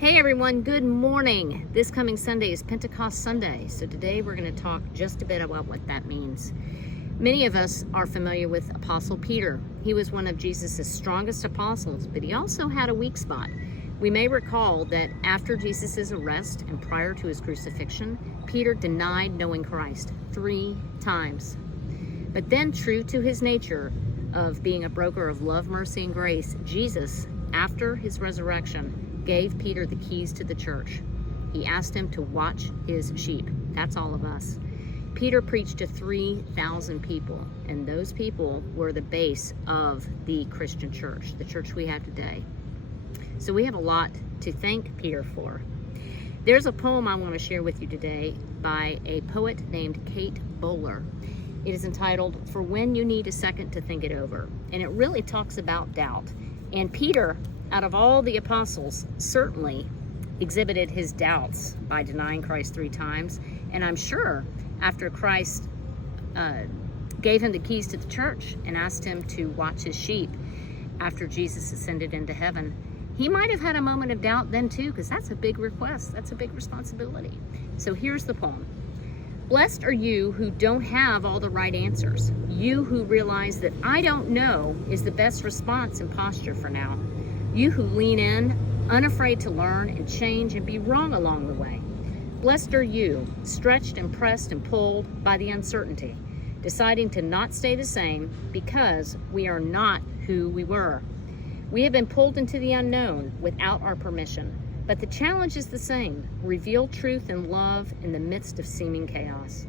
Hey everyone, good morning. This coming Sunday is Pentecost Sunday, so today we're going to talk just a bit about what that means. Many of us are familiar with Apostle Peter. He was one of Jesus' strongest apostles, but he also had a weak spot. We may recall that after Jesus' arrest and prior to his crucifixion, Peter denied knowing Christ 3 times. But then, true to his nature of being a broker of love, mercy, and grace, Jesus, after his resurrection, gave Peter the keys to the church. He asked him to watch his sheep. That's all of us. Peter preached to 3,000 people, and those people were the base of the Christian church, the church we have today. So we have a lot to thank Peter for. There's a poem I want to share with you today by a poet named Kate Bowler. It is entitled, "For When You Need a Second to Think It Over," and it really talks about doubt. And Peter, out of all the apostles, certainly exhibited his doubts by denying Christ 3 times. And I'm sure after Christ gave him the keys to the church and asked him to watch his sheep after Jesus ascended into heaven, he might have had a moment of doubt then too, because that's a big request. That's a big responsibility. So here's the poem. Blessed are you who don't have all the right answers. You who realize that I don't know is the best response and posture for now. You who lean in, unafraid to learn and change and be wrong along the way. Blessed are you, stretched and pressed and pulled by the uncertainty, deciding to not stay the same because we are not who we were. We have been pulled into the unknown without our permission, but the challenge is the same: reveal truth and love in the midst of seeming chaos.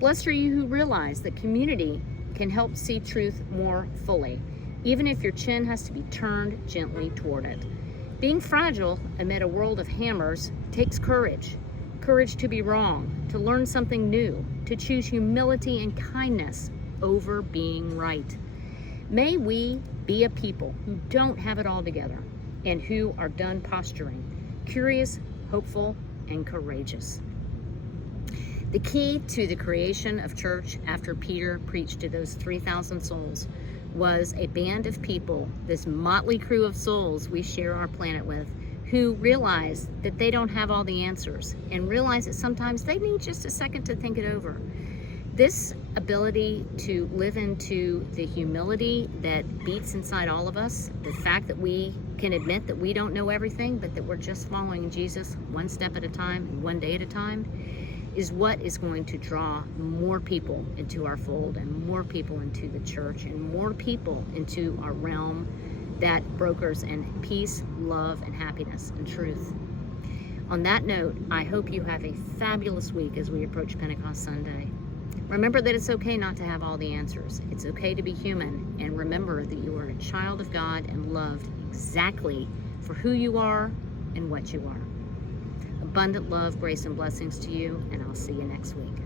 Blessed are you who realize that community can help see truth more fully, even if your chin has to be turned gently toward it. Being fragile amid a world of hammers takes courage. Courage to be wrong, to learn something new, to choose humility and kindness over being right. May we be a people who don't have it all together and who are done posturing, curious, hopeful, and courageous. The key to the creation of church after Peter preached to those 3,000 souls was a band of people, this motley crew of souls we share our planet with, who realize that they don't have all the answers and realize that sometimes they need just a second to think it over. This ability to live into the humility that beats inside all of us, the fact that we can admit that we don't know everything, but that we're just following Jesus one step at a time, one day at a time, is what is going to draw more people into our fold and more people into the church and more people into our realm that brokers in peace, love, and happiness and truth. On that note, I hope you have a fabulous week as we approach Pentecost Sunday. Remember that it's okay not to have all the answers. It's okay to be human, and remember that you are a child of God and loved exactly for who you are and what you are. Abundant love, grace, and blessings to you, and I'll see you next week.